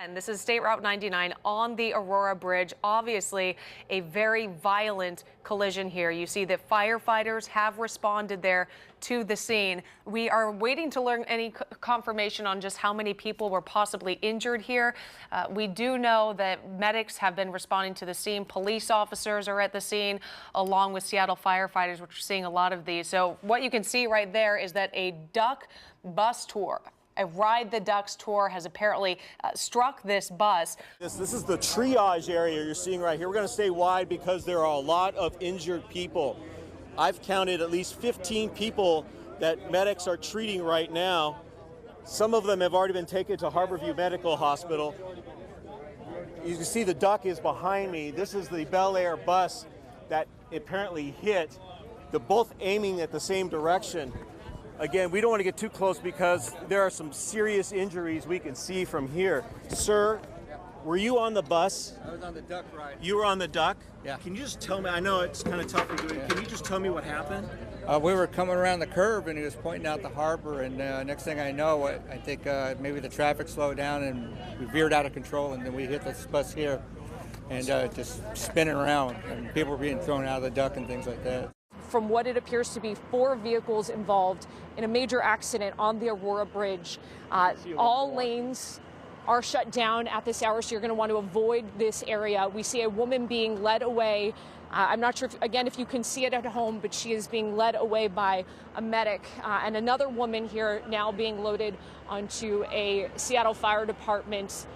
And this is State Route 99 on the Aurora Bridge. Obviously, a very violent collision here. You see that firefighters have responded there to the scene. We are waiting to learn any confirmation on just how many people were possibly injured here. We do know that medics have been responding to the scene. Police officers are at the scene, along with Seattle firefighters, which are seeing a lot of these. So what you can see right there is that a duck bus tour, a Ride the Ducks tour, has apparently struck this bus. This is the triage area you're seeing right here. We're going to stay wide because there are a lot of injured people. I've counted at least 15 people that medics are treating right now. Some of them have already been taken to Harborview Medical Hospital. You can see the duck is behind me. This is the Bel Air bus that apparently hit. They're both aiming at the same direction. Again, we don't want to get too close because there are some serious injuries we can see from here. Sir, were you on the bus? I was on the duck ride. You were on the duck? Yeah. Can you just tell me, I know it's kind of tough to do it, Can you just tell me what happened? We were coming around the curve and he was pointing out the harbor, and next thing I know, I think maybe the traffic slowed down and we veered out of control, and then we hit this bus here and just spinning around, and people were being thrown out of the duck and things like that. From what it appears to be 4 vehicles involved in a major accident on the Aurora Bridge. All lanes are shut down at this hour, so you're going to want to avoid this area. We see a woman being led away. I'm not sure, if you can see it at home, but she is being led away by a medic. And another woman here now being loaded onto a Seattle Fire Department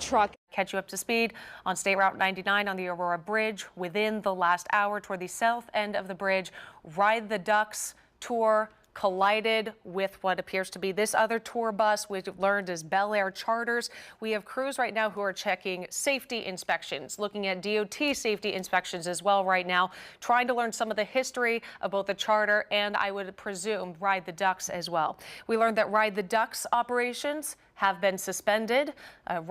truck. Catch you up to speed on State Route 99 on the Aurora Bridge. Within the last hour, toward the south end of the bridge, Ride the Ducks tour collided with what appears to be this other tour bus, which we've learned is Bel Air Charters. We have crews right now who are checking safety inspections, looking at DOT safety inspections as well right now, trying to learn some of the history of both the charter and, I would presume, Ride the Ducks as well. We learned that Ride the Ducks operations have been suspended.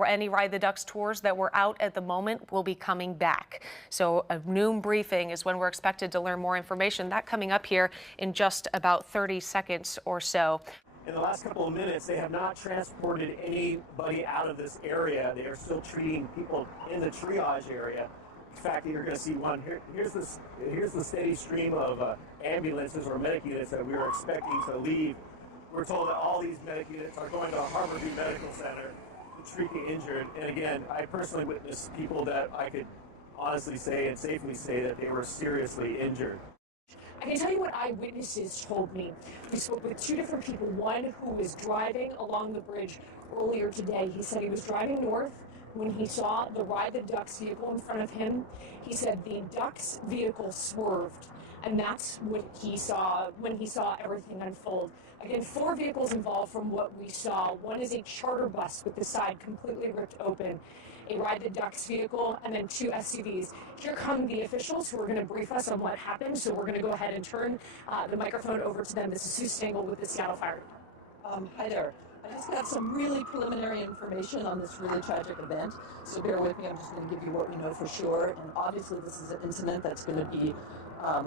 Any Ride the Ducks tours that were out at the moment will be coming back. So a noon briefing is when we're expected to learn more information. That coming up here in just about 30 seconds or so. In the last couple of minutes, they have not transported anybody out of this area. They are still treating people in the triage area. In fact, you're going to see one here. Here's the steady stream of ambulances or medic units that we were expecting to leave. We're told that all these medic units are going to Harborview Medical Center to treat the injured. And again, I personally witnessed people that I could honestly say and safely say that they were seriously injured. I can tell you what eyewitnesses told me. We spoke with 2 different people. One who was driving along the bridge earlier today. He said he was driving north when he saw the Ride the Ducks vehicle in front of him. He said the Ducks vehicle swerved, and that's when he saw everything unfold. Again, 4 vehicles involved from what we saw. One is a charter bus with the side completely ripped open, a Ride the Ducks vehicle, and then 2 SUVs. Here come the officials who are going to brief us on what happened, so we're going to go ahead and turn the microphone over to them. This is Sue Stengel with the Seattle Fire Department. Hi there. I just got some really preliminary information on this really tragic event, so bear with me. I'm just going to give you what we know for sure, and obviously this is an incident that's going to be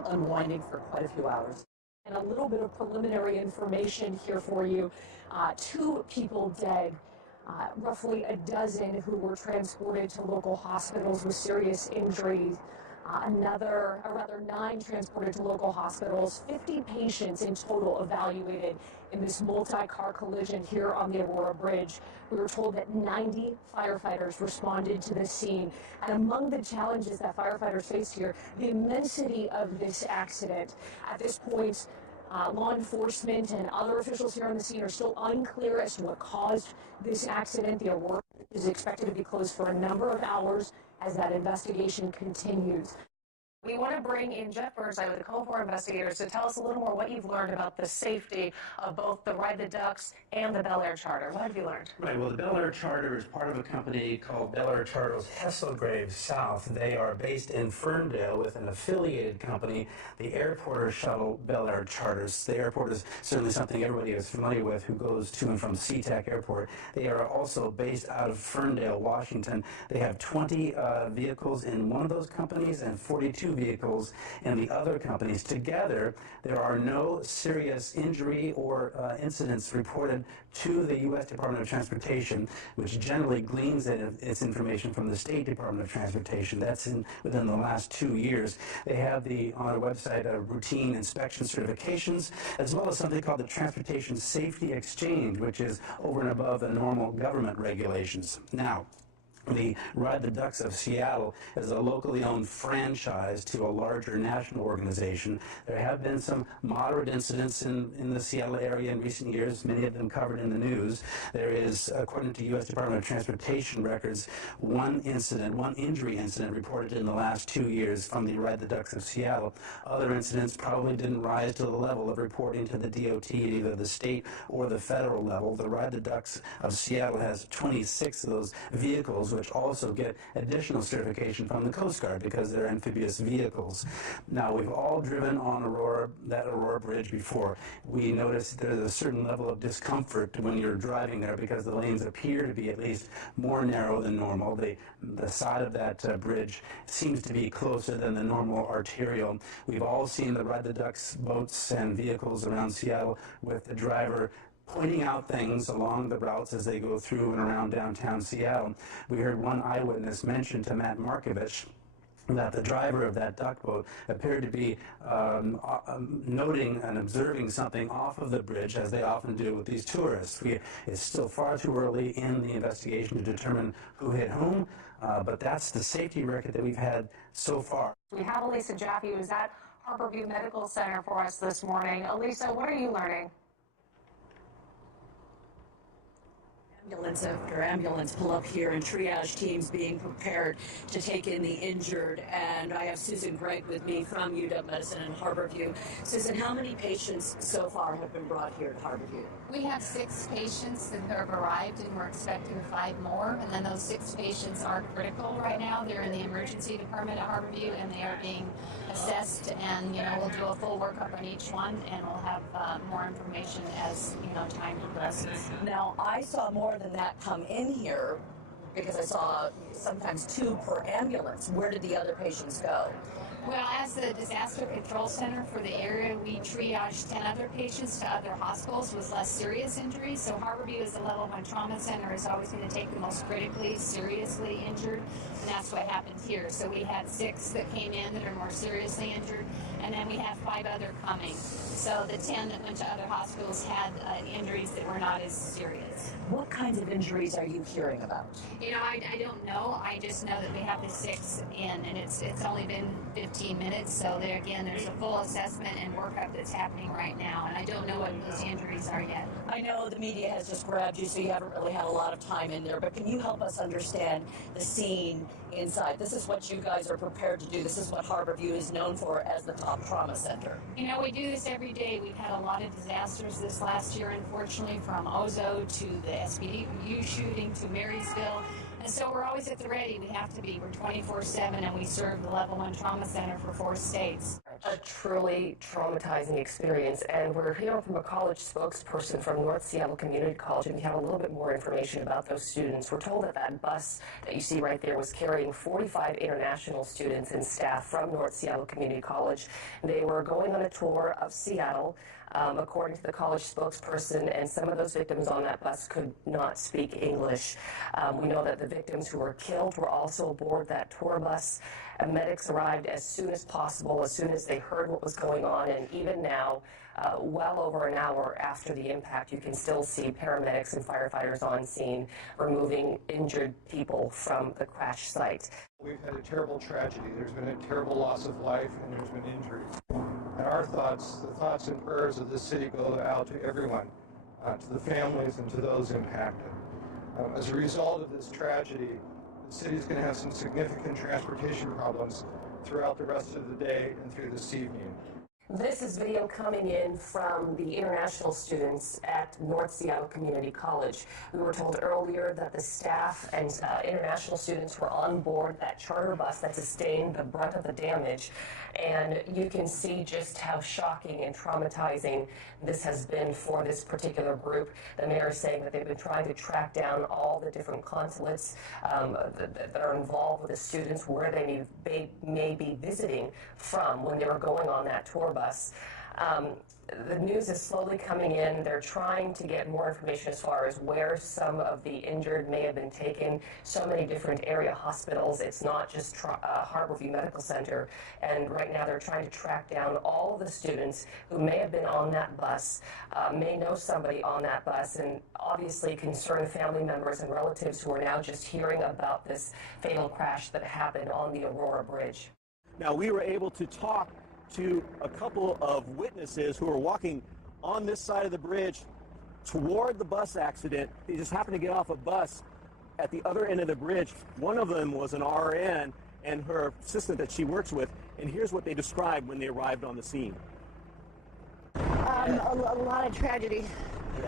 unwinding for quite a few hours. And a little bit of preliminary information here for you. 2 people dead, roughly a dozen who were transported to local hospitals with serious injuries. 9 transported to local hospitals, 50 patients in total evaluated in this multi-car collision here on the Aurora Bridge. We were told that 90 firefighters responded to the scene. And among the challenges that firefighters face here, the immensity of this accident. At this point, law enforcement and other officials here on the scene are still unclear as to what caused this accident. The Aurora is expected to be closed for a number of hours as that investigation continues. We want to bring in Jeff Burnside with the KOMO investigators to tell us a little more what you've learned about the safety of both the Ride the Ducks and the Bel Air Charter. What have you learned? Right, well, the Bel Air Charter is part of a company called Bel Air Charters Hesselgrave South. They are based in Ferndale with an affiliated company, the Airporter Shuttle Bel Air Charters. The airport is certainly something everybody is familiar with who goes to and from SeaTac Airport. They are also based out of Ferndale, Washington. They have 20 vehicles in one of those companies and 42 two vehicles in the other companies. Together, there are no serious injury or incidents reported to the U.S. Department of Transportation, which generally gleans its information from the State Department of Transportation. That's within the last 2 years. They have on their website routine inspection certifications, as well as something called the Transportation Safety Exchange, which is over and above the normal government regulations. Now, the Ride the Ducks of Seattle is a locally owned franchise to a larger national organization. There have been some moderate incidents in the Seattle area in recent years, many of them covered in the news. There is, according to U.S. Department of Transportation records, one injury incident reported in the last 2 years from the Ride the Ducks of Seattle. Other incidents probably didn't rise to the level of reporting to the DOT at either the state or the federal level. The Ride the Ducks of Seattle has 26 of those vehicles, which also get additional certification from the Coast Guard because they're amphibious vehicles. Now, we've all driven on that Aurora Bridge before. We notice there's a certain level of discomfort when you're driving there because the lanes appear to be at least more narrow than normal. The side of that bridge seems to be closer than the normal arterial. We've all seen the Ride the Ducks boats and vehicles around Seattle with the driver pointing out things along the routes as they go through and around downtown Seattle. We heard one eyewitness mention to Matt Markovich that the driver of that duck boat appeared to be noting and observing something off of the bridge, as they often do with these tourists. It's still far too early in the investigation to determine who hit whom, but that's the safety record that we've had so far. We have Elisa Jaffe, who's at Harborview Medical Center for us this morning. Elisa, what are you learning? Ambulance after ambulance pull up here and triage teams being prepared to take in the injured. And I have Susan Gregg with me from UW Medicine in Harborview. Susan, how many patients so far have been brought here to Harborview? We have 6 patients that have arrived, and we're expecting 5 more. And then those 6 patients are critical right now. They're in the emergency department at Harborview, and they are being assessed. And we'll do a full workup on each one, and we'll have more information as time progresses. Now, I saw more than that come in here because I saw sometimes 2 per ambulance. Where did the other patients go? Well, as the disaster control center for the area, we triaged 10 other patients to other hospitals with less serious injuries. So Harborview, as a level 1 trauma center, is always going to take the most critically, seriously injured, and that's what happened here. So we had 6 that came in that are more seriously injured, and then we have 5 other coming. So the 10 that went to other hospitals had injuries that were not as serious. What kinds of injuries are you hearing about? I don't know. I just know that we have the 6 in, and it's only been 15 minutes. So there's a full assessment and workup that's happening right now, and I don't know what those injuries are yet. I know the media has just grabbed you, so you haven't really had a lot of time in there, but can you help us understand the scene inside? This is what you guys are prepared to do. This is what Harborview is known for as the top trauma center. We do this every day. We've had a lot of disasters this last year, unfortunately, from Ozo to the SBU shooting to Marysville. And so we're always at the ready. We have to be. We're 24/7, and we serve the level 1 trauma center for 4 states. A truly traumatizing experience, and we're hearing from a college spokesperson from North Seattle Community College, and we have a little bit more information about those students. We're told that bus that you see right there was carrying 45 international students and staff from North Seattle Community College. They were going on a tour of Seattle. According to the college spokesperson, and some of those victims on that bus could not speak English. We know that the victims who were killed were also aboard that tour bus. Medics arrived as soon as possible, as soon as they heard what was going on, and even now, well over an hour after the impact, you can still see paramedics and firefighters on scene removing injured people from the crash site. We've had a terrible tragedy. There's been a terrible loss of life, and there's been injury. And our thoughts, the thoughts and prayers of this city go out to everyone, to the families and to those impacted. As a result of this tragedy, the city is going to have some significant transportation problems throughout the rest of the day and through this evening. This is video coming in from the international students at North Seattle Community College. We were told earlier that the staff and international students were on board that charter bus that sustained the brunt of the damage. And you can see just how shocking and traumatizing this has been for this particular group. The mayor is saying that they've been trying to track down all the different consulates that are involved with the students, where they may be visiting from when they were going on that tour bus. The news is slowly coming in. They're trying to get more information as far as where some of the injured may have been taken. So many different area hospitals. It's not just Harborview Medical Center. And right now they're trying to track down all of the students who may have been on that bus, may know somebody on that bus, and obviously concerned family members and relatives who are now just hearing about this fatal crash that happened on the Aurora Bridge. Now, we were able to talk to a couple of witnesses who were walking on this side of the bridge toward the bus accident. They just happened to get off a bus at the other end of the bridge. One of them was an RN and her assistant that she works with, and here's what they described when they arrived on the scene. A lot of tragedy.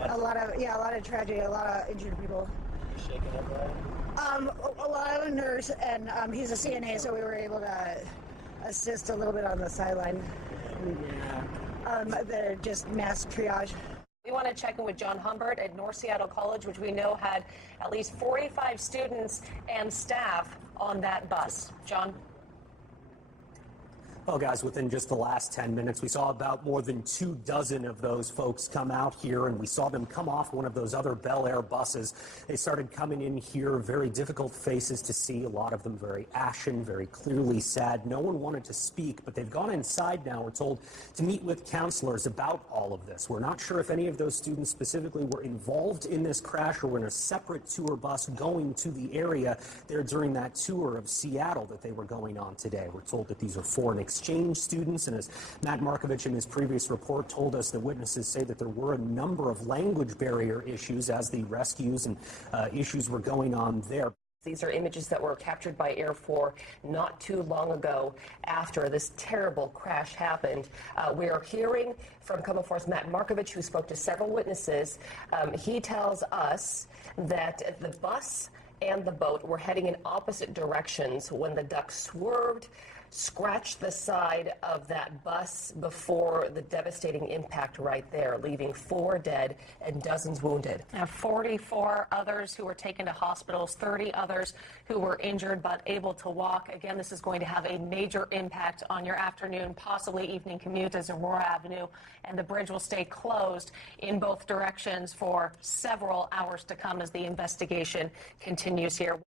A lot of tragedy, a lot of injured people. Shaking up, right? A lot of nurse, and he's a CNA, so we were able to assist a little bit on the sideline. They're just mass triage. We want to check in with John Humbert at North Seattle College, which we know had at least 45 students and staff on that bus. John? Well, guys, within just the last 10 minutes, we saw about more than 24 of those folks come out here, and we saw them come off one of those other Bel Air buses. They started coming in here, very difficult faces to see, a lot of them very ashen, very clearly sad. No one wanted to speak, but they've gone inside now. We're told to meet with counselors about all of this. We're not sure if any of those students specifically were involved in this crash or were in a separate tour bus going to the area there during that tour of Seattle that they were going on today. We're told that these are foreign exchange students, and as Matt Markovich in his previous report told us, the witnesses say that there were a number of language barrier issues as the rescues and issues were going on there. These are images that were captured by Air 4 not too long ago after this terrible crash happened. We are hearing from KOMO 4's Matt Markovich, who spoke to several witnesses. He tells us that the bus and the boat were heading in opposite directions when the duck swerved, scratched the side of that bus before the devastating impact right there, leaving 4 dead and dozens wounded. 44 others who were taken to hospitals, 30 others who were injured but able to walk. Again, this is going to have a major impact on your afternoon, possibly evening commute as Aurora Avenue, and the bridge will stay closed in both directions for several hours to come as the investigation continues here.